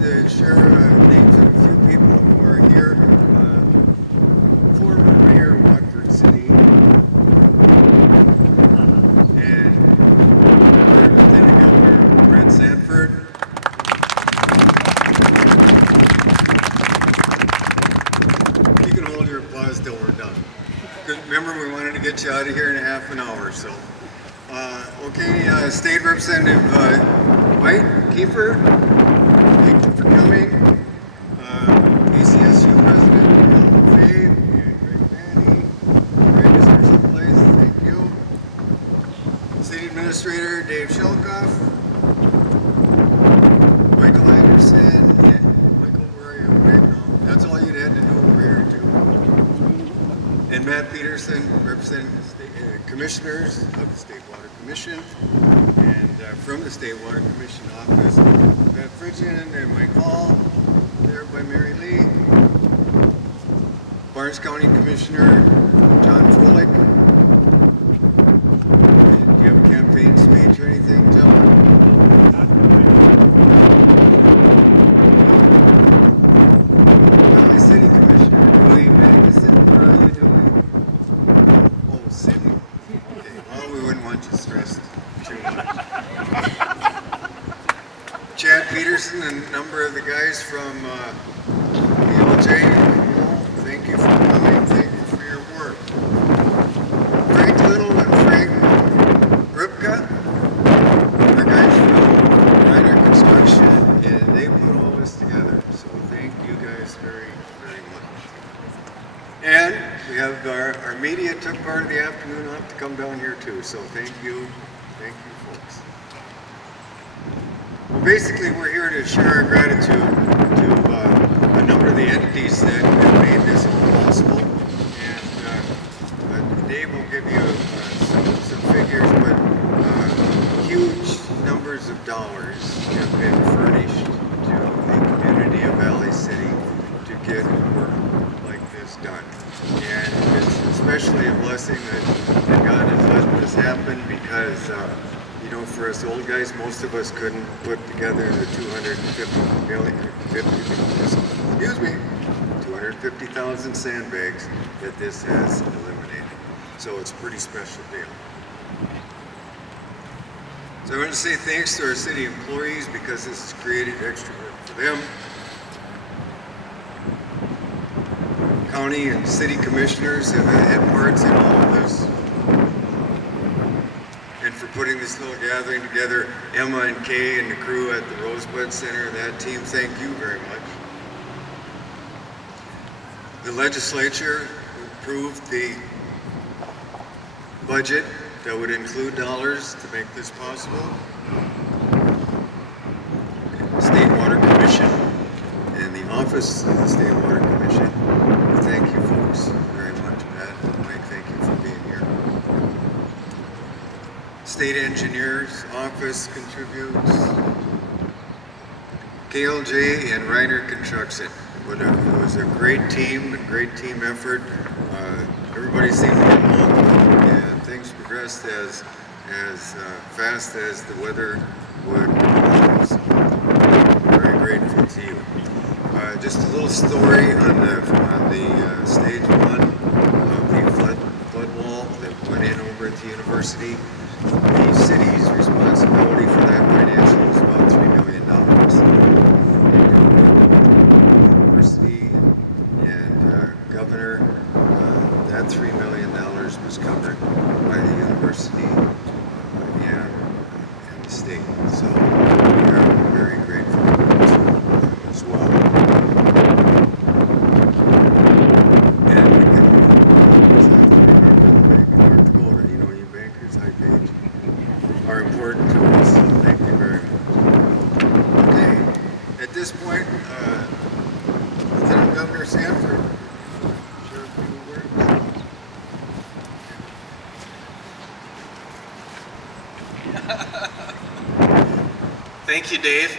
to share names of a few people who are here. Former Mayor of Watford City, and Lieutenant Governor Brent Sanford. You can hold your applause till we're done. Remember, we wanted to get you out of here in a half an hour, so. Okay, State Representative White, Kiefer, thank you for coming. ACSU President Fay and Greg Manny. Greg is here someplace, thank you. City Administrator Dave Shelkoff. Michael Anderson. Michael, where are you? Right now. That's all you'd had to do over here, too. And Matt Peterson, representing the state, commissioners of the State Water Commission, and from the State Water Commission office, Matt Fridgen and Mike Hall, there by Mary Lee, Barnes County Commissioner John Froelich. Do you have a campaign speech or anything, gentlemen? Valley City Commissioner Dewey Magnuson, what are you doing? Oh, Sydney. Okay, well, we wouldn't want you stressed too much. Chad Peterson and a number of the guys from ELJ, thank you for coming, thank you for your work. Frank Little and Frank Ripka, the guys from Ryder Construction, and they put all this together, so thank you guys very, very much. And we have our media took part of the afternoon off to come down here too, so thank you folks. Well, basically we're here to share our gratitude to a number of the entities that have made this all possible. And Dave will give you some figures, but huge numbers of dollars have been furnished to the community of Valley City to get work like this done. And it's especially a blessing that God has let this happen because you know, for us old guys, most of us couldn't put together the 250,000 sandbags that this has eliminated. So it's a pretty special deal. So I want to say thanks to our city employees because this has created extra work for them. County and city commissioners have had parts in all of this. And for putting this little gathering together, Emma and Kay and the crew at the Rosebud Center, that team, thank you very much. The legislature approved the budget that would include dollars to make this possible. State Water Commission and the Office of the State Water Commission, thank you folks very much. Pat and Mike, thank you for being here. State Engineers Office contributes. KLJ and Ryder Construction. It was a great team, a great team effort. Everybody seemed to get along, and things progressed as fast as the weather would. So, very grateful to you. Just a little story on the stage one of the flood wall that went in over at the university. The city's responsibility for that financial was about $3 million. University and governor, that $3 million was covered by the university and the state. So we are very grateful to them as well. And we can Bank of North Dakota, you know, you bankers, high page, are important to us. So thank you very much. Okay, at this point, Lieutenant Governor Sanford, share a few words. Thank you, Dave.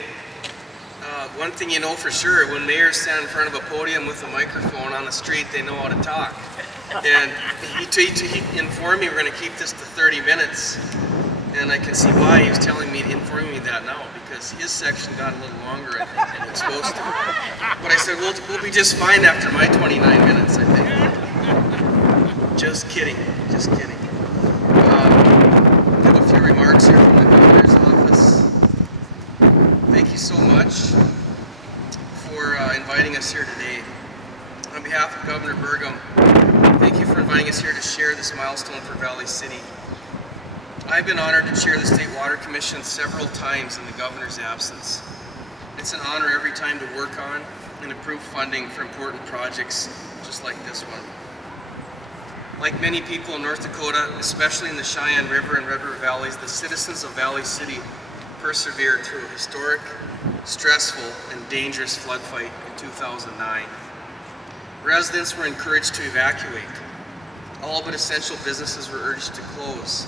One thing you know for sure, when mayors stand in front of a podium with a microphone on the street, they know how to talk. And he informed me we're going to keep this to 30 minutes. And I can see why he was informing me that now, because his section got a little longer, I think, than it's supposed to. But I said, we'll be just fine after my 29 minutes, I think. Just kidding, just kidding. I have a few remarks here from the governor's office. Thank you so much for inviting us here today. On behalf of Governor Burgum, thank you for inviting us here to share this milestone for Valley City. I've been honored to chair the State Water Commission several times in the governor's absence. It's an honor every time to work on and approve funding for important projects just like this one. Like many people in North Dakota, especially in the Sheyenne River and Red River valleys, the citizens of Valley City persevered through a historic, stressful, and dangerous flood fight in 2009. Residents were encouraged to evacuate. All but essential businesses were urged to close.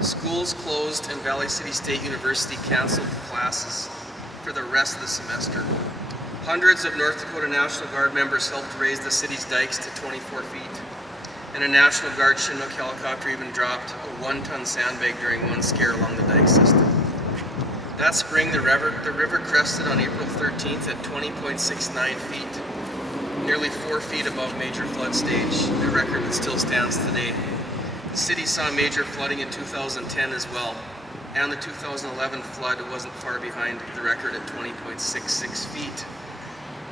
Schools closed and Valley City State University canceled classes for the rest of the semester. Hundreds of North Dakota National Guard members helped raise the city's dikes to 24 feet. And a National Guard Chinook helicopter even dropped a 1-ton sandbag during one scare along the dike system. That spring, the river crested on April 13th at 20.69 feet, nearly 4 feet above major flood stage, a record that still stands today. The city saw major flooding in 2010 as well, and the 2011 flood wasn't far behind the record at 20.66 feet.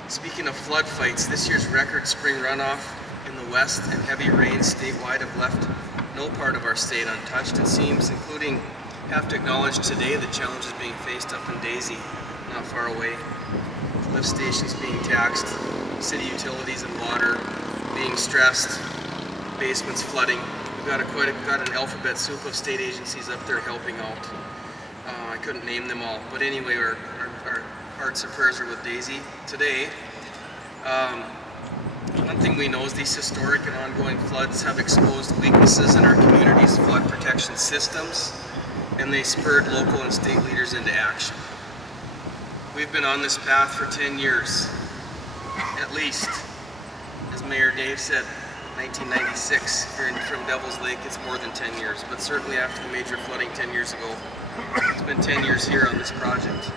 Speaking of flood fights, this year's record spring runoff in the west and heavy rains statewide have left no part of our state untouched, it seems, including, have to acknowledge today, the challenges being faced up in Daisy, not far away. Lift stations being taxed, city utilities and water being stressed, basements flooding. We've got an alphabet soup of state agencies up there helping out. I couldn't name them all, but anyway, our hearts and prayers are with Daisy today. One thing we know is these historic and ongoing floods have exposed weaknesses in our community's flood protection systems, and they spurred local and state leaders into action. We've been on this path for 10 years, at least. As Mayor Dave said, 1996, if you're from Devil's Lake, it's more than 10 years, but certainly after the major flooding 10 years ago, it's been 10 years here on this project.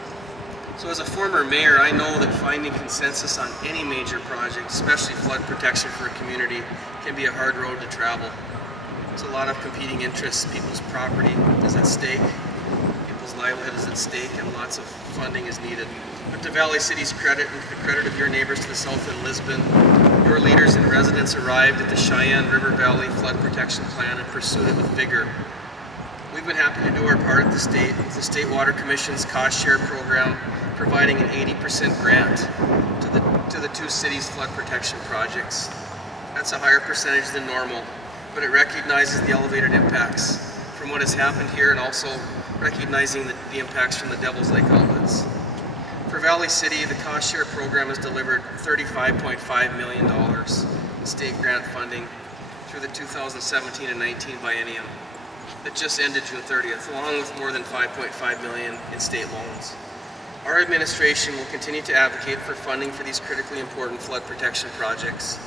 So as a former mayor, I know that finding consensus on any major project, especially flood protection for a community, can be a hard road to travel. There's a lot of competing interests. People's property is at stake, people's livelihood is at stake, and lots of funding is needed. But to Valley City's credit, and to the credit of your neighbors to the south in Lisbon, your leaders and residents arrived at the Sheyenne River Valley Flood Protection Plan and pursued it with vigor. We've been happy to do our part at the state with the State Water Commission's cost share program, providing an 80% grant to the two cities' flood protection projects. That's a higher percentage than normal, but it recognizes the elevated impacts from what has happened here and also recognizing the impacts from the Devil's Lake outlets. For Valley City, the cost share program has delivered $35.5 million in state grant funding through the 2017 and 19 biennium that just ended June 30th, along with more than $5.5 million in state loans. Our administration will continue to advocate for funding for these critically important flood protection projects.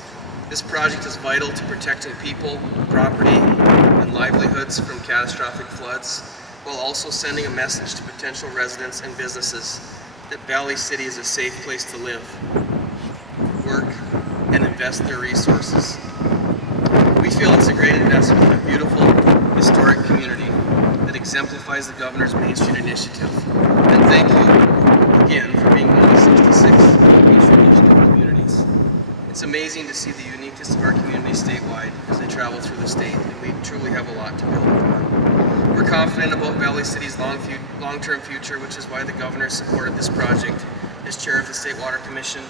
This project is vital to protecting people, property, and livelihoods from catastrophic floods, while also sending a message to potential residents and businesses that Valley City is a safe place to live, work, and invest their resources. We feel it's a great investment in a beautiful, historic community that exemplifies the Governor's Main Street initiative. And thank you again for being one of the 66 Main Street initiative communities. It's amazing to see the uniqueness of our community statewide as they travel through the state, and we truly have a lot to build upon. We're confident about Valley City's long-term future, which is why the Governor supported this project as chair of the State Water Commission.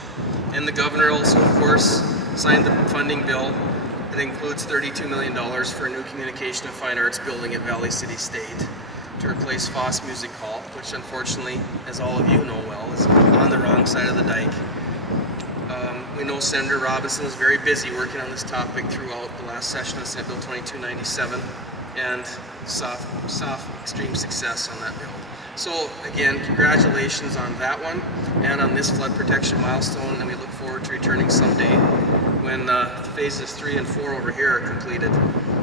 And the Governor also, of course, signed the funding bill that includes $32 million for a new communication and fine arts building at Valley City State to replace Foss Music Hall, which unfortunately, as all of you know well, is on the wrong side of the dike. We know Senator Robinson is very busy working on this topic throughout the last session of Senate Bill 2297 and saw extreme success on that bill. So again, congratulations on that one and on this flood protection milestone, and we look forward to returning someday when phases 3 and 4 over here are completed.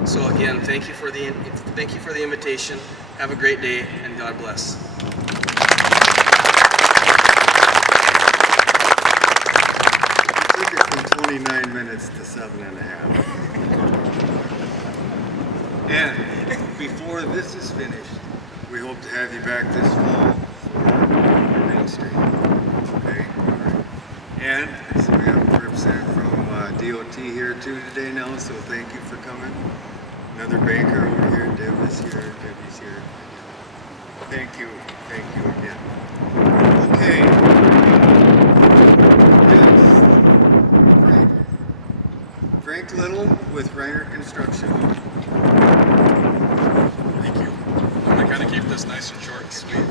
So again, thank you for the invitation. Have a great day, and God bless. It took it from 29 minutes to 7.5. And before this is finished, we hope to have you back this fall for Main Street. Okay? All right. And so we have a representative from DOT here too today now, so thank you for coming. Another banker over here, Deb is here, Debbie's here. Thank you again. Okay. Next, Frank Little with Reiner Construction. Thank you. I'm going to kind of keep this nice and short and sweet.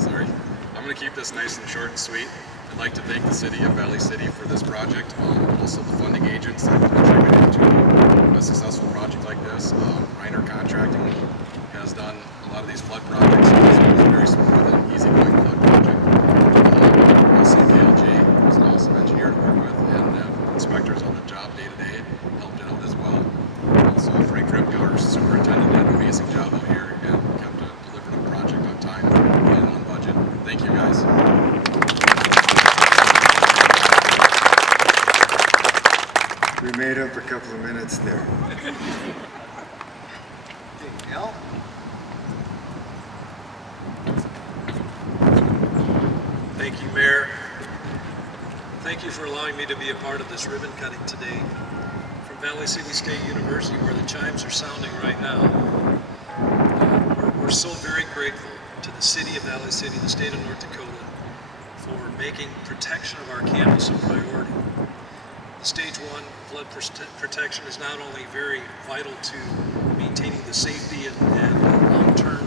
Sorry. I'm going to keep this nice and short and sweet. I'd like to thank the City of Valley City for this project, also the funding agents that contributed to a successful project like this. Reiner Contracting has done a lot of these flood projects. It's a very smooth and easygoing flood project. Also KLJ was an awesome engineer to work with, and inspectors on the job day to day helped out as well. Also Frank Ripka, our superintendent, did an amazing job out here and kept delivering a project on time and on budget. Thank you guys. We made up a couple of minutes there. Al? Thank you, Mayor. Thank you for allowing me to be a part of this ribbon cutting today. From Valley City State University, where the chimes are sounding right now, we're so very grateful to the City of Valley City, the state of North Dakota, for making protection of our campus a priority. The Stage 1 flood protection is not only very vital to maintaining the safety and long-term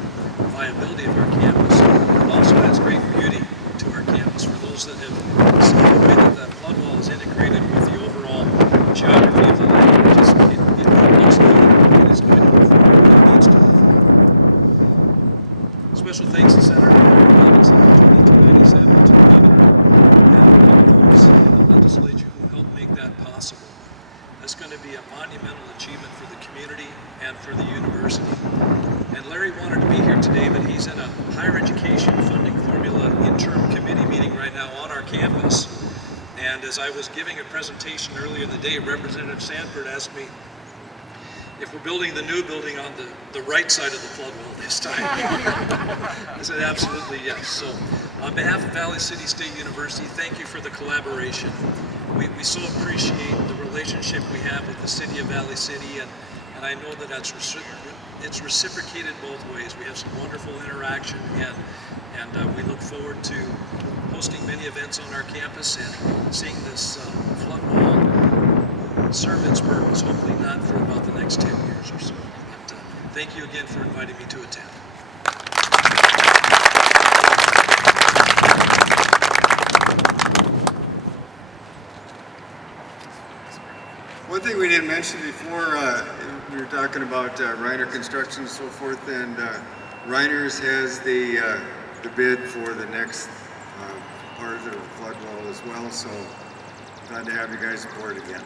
viability of our campus, it also adds great beauty to our campus. For those that have seen the way that the flood wall is integrated with the overall geography of the land, it looks good. It is going to move forward. It needs to move forward. Special thanks to Senator Robinson, 2297, to the Governor, and all those in the legislature who helped make that possible. That's going to be a monumental achievement for the community and for the university. And Larry wanted to be here today, but he's in a higher education funding formula interim committee meeting right now on our campus. And as I was giving a presentation earlier in the day, Representative Sanford asked me if we're building the new building on the right side of the flood wall this time. I said absolutely yes. So on behalf of Valley City State University, thank you for the collaboration. We so appreciate the relationship we have with the City of Valley City, and I know that it's reciprocated both ways. We have some wonderful interaction, and we look forward to hosting many events on our campus and seeing this flood wall serve its purpose, hopefully not for about the next 10 years or so. But thank you again for inviting me to attend. One thing we didn't mention before, we were talking about Reiner Construction and so forth, and Reiner's has the bid for the next part of the flood wall as well, so glad to have you guys aboard again.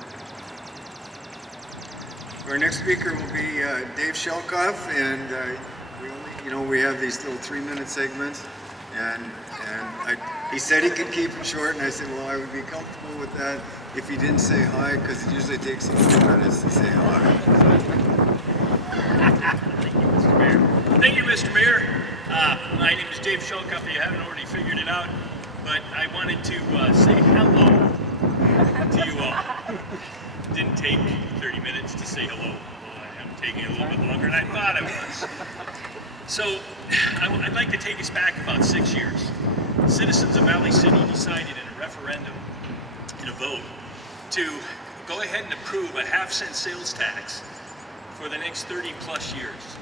Our next speaker will be Dave Shelkoff, and we have these little 3-minute segments, and he said he could keep it short, and I said, well, I would be comfortable with that if he didn't say hi, because it usually takes him 2 minutes to say hi. Thank you, Mr. Mayor. My name is Dave Shelkoff. If you haven't already figured it out, but I wanted to say hello to you all. It didn't take 30 minutes to say hello. I'm taking a little bit longer than I thought I was. So I'd like to take us back about 6 years. Citizens of Valley City decided in a referendum, in a vote, to go ahead and approve a 50-cent sales tax for the next 30 plus years.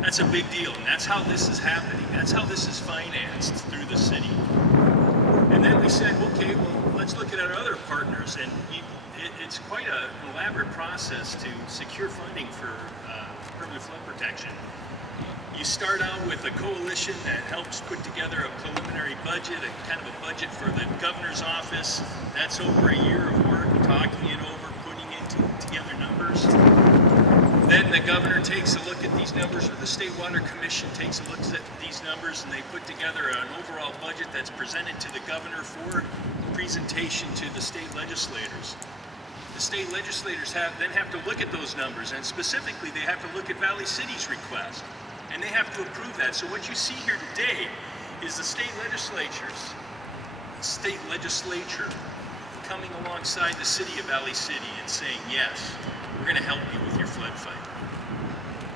That's a big deal, and that's how this is happening. That's how this is financed through the city. And then we said, okay, well, let's look at our other partners, and it's quite an elaborate process to secure funding for permanent flood protection. You start out with a coalition that helps put together a preliminary budget, a kind of a budget for the governor's office. That's over a year of work, talking it over, putting together numbers. Then the governor takes a look at these numbers, or the State Water Commission takes a look at these numbers, and they put together an overall budget that's presented to the governor for presentation to the state legislators. The state legislators then have to look at those numbers, and specifically they have to look at Valley City's request, and they have to approve that. So what you see here today is the state legislature coming alongside the city of Valley City and saying, yes, we're going to help you with your flood fight.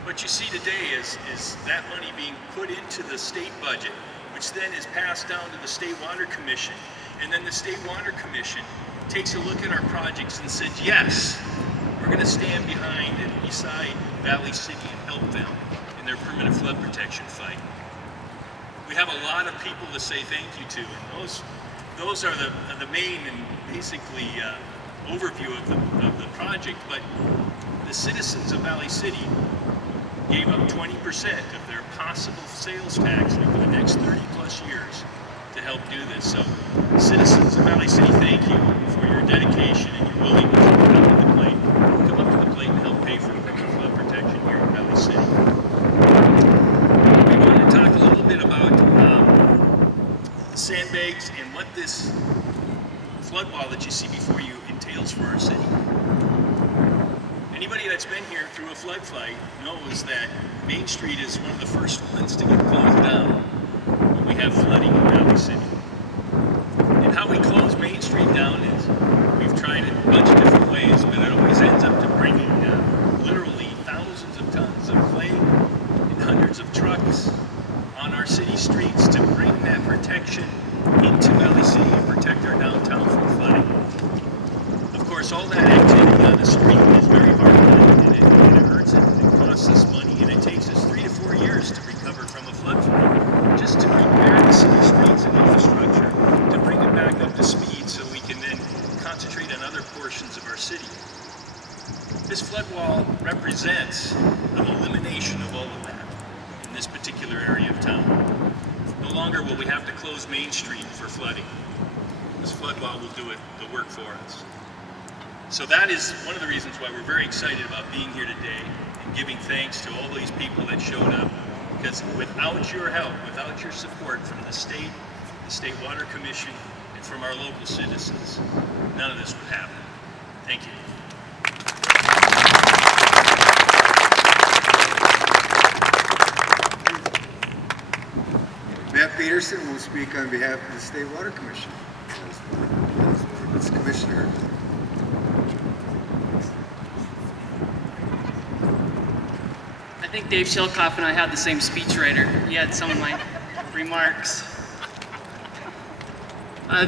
What you see today is that money being put into the state budget, which then is passed down to the State Water Commission, and then the State Water Commission takes a look at our projects and says, yes, we're going to stand behind and beside Valley City and help them in their permanent flood protection fight. We have a lot of people to say thank you to, and those are the main and basically overview of the project. But the citizens of Valley City gave up 20% of their possible sales tax over the next 30 plus years to help do this. So citizens of Valley City, thank you for your dedication and your willingness to come up to the plate and help pay for flood protection here in Valley City. We want to talk a little bit about sandbags and what this flood wall that you see before you entails for our city. Anybody that's been here through a flood fight knows that Main Street is one of the first ones to get closed down when we have flooding in Valley City. And how we close Main Street down is we've tried it a bunch of different ways, but it always ends up to bringing literally thousands of tons of clay and hundreds of trucks on our city streets to bring that protection into Valley City and protect our downtown from flooding. Of course, all that activity on the street is very hard and it hurts it, and it costs us money, and it takes us 3 to 4 years to recover from a flood fight, just to repair the city streets and infrastructure, to bring it back up to speed so we can then concentrate on other portions of our city. This flood wall represents an elimination of all of that in this particular area of town. No longer will we have to close Main Street for flooding. This flood wall will do the work for us. So that is one of the reasons why we're very excited about being here today and giving thanks to all these people that showed up, because without your help, without your support from the State Water Commission, and from our local citizens, none of this would happen. Thank you. Matt Peterson will speak on behalf of the State Water Commission as its commissioner. I think Dave Shelkoff and I had the same speechwriter. He had some of my remarks.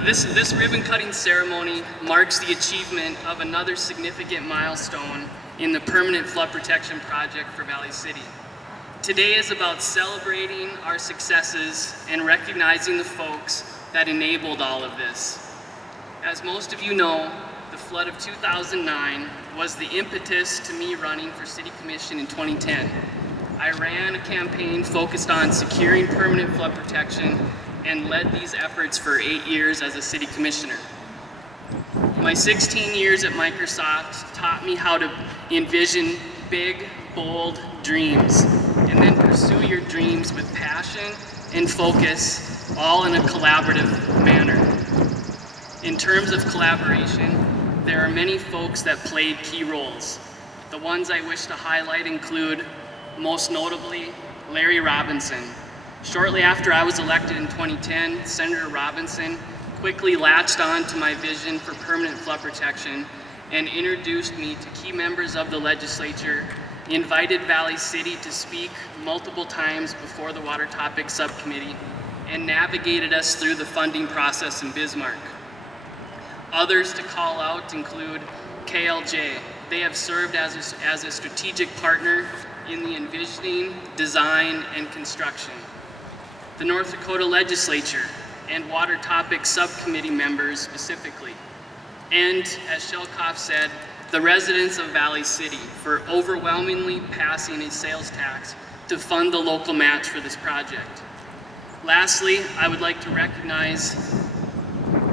This ribbon-cutting ceremony marks the achievement of another significant milestone in the permanent flood protection project for Valley City. Today is about celebrating our successes and recognizing the folks that enabled all of this. As most of you know, the flood of 2009 was the impetus to me running for City Commission in 2010. I ran a campaign focused on securing permanent flood protection and led these efforts for 8 years as a City Commissioner. My 16 years at Microsoft taught me how to envision big, bold dreams, and then pursue your dreams with passion and focus, all in a collaborative manner. In terms of collaboration, there are many folks that played key roles. The ones I wish to highlight include, most notably, Larry Robinson. Shortly after I was elected in 2010, Senator Robinson quickly latched on to my vision for permanent flood protection and introduced me to key members of the legislature, invited Valley City to speak multiple times before the Water Topics Subcommittee, and navigated us through the funding process in Bismarck. Others to call out include KLJ. They have served as a strategic partner in the envisioning, design, and construction. The North Dakota Legislature and Water Topics Subcommittee members specifically. And, as Shelkoff said, the residents of Valley City for overwhelmingly passing a sales tax to fund the local match for this project. Lastly, I would like to recognize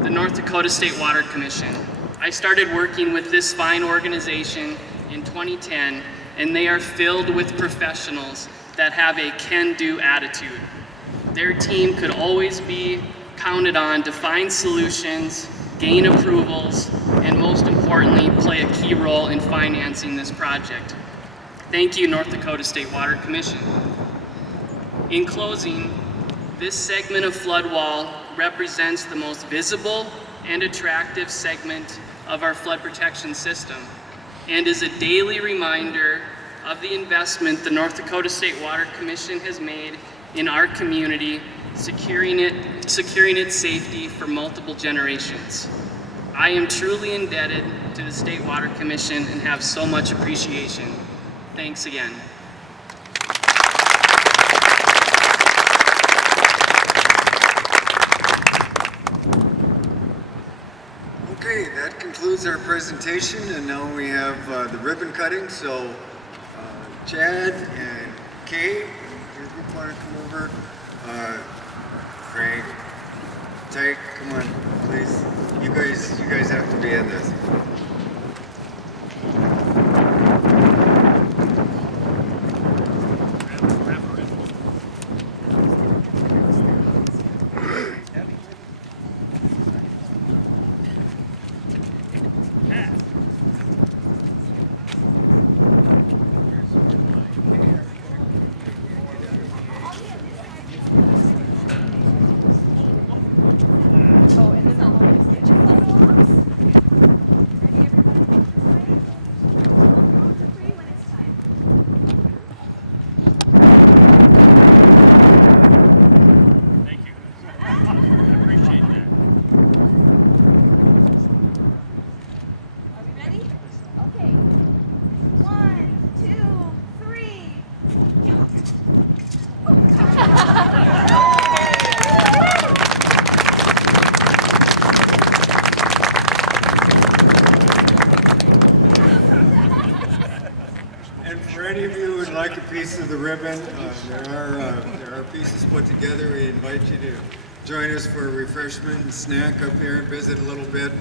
the North Dakota State Water Commission. I started working with this fine organization in 2010 and they are filled with professionals that have a can-do attitude. Their team could always be counted on to find solutions, gain approvals, and most importantly, play a key role in financing this project. Thank you, North Dakota State Water Commission. In closing, this segment of flood wall represents the most visible and attractive segment of our flood protection system and is a daily reminder of the investment the North Dakota State Water Commission has made in our community, securing its safety for multiple generations. I am truly indebted to the State Water Commission and have so much appreciation. Thanks again. Okay, that concludes our presentation, and now we have the ribbon cutting. So Chad and Kay, your group want to come over. Frank, Tyke, come on, please. You guys have to be in this. For any of you who would like a piece of the ribbon, there are pieces put together. We invite you to join us for a refreshment and snack up here and visit a little bit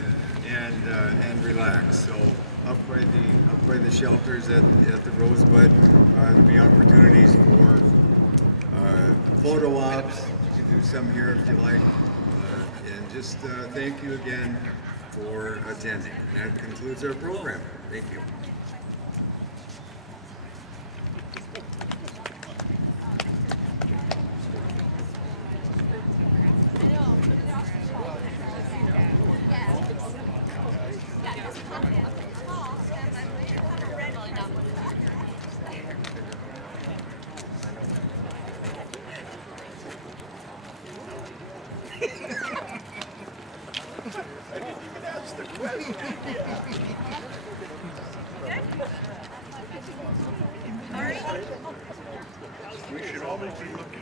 and relax. So up by the shelters at the Rosebud, there'll be opportunities for photo ops. You can do some here if you like. And just thank you again for attending. And that concludes our program. Thank you. We should always be looking.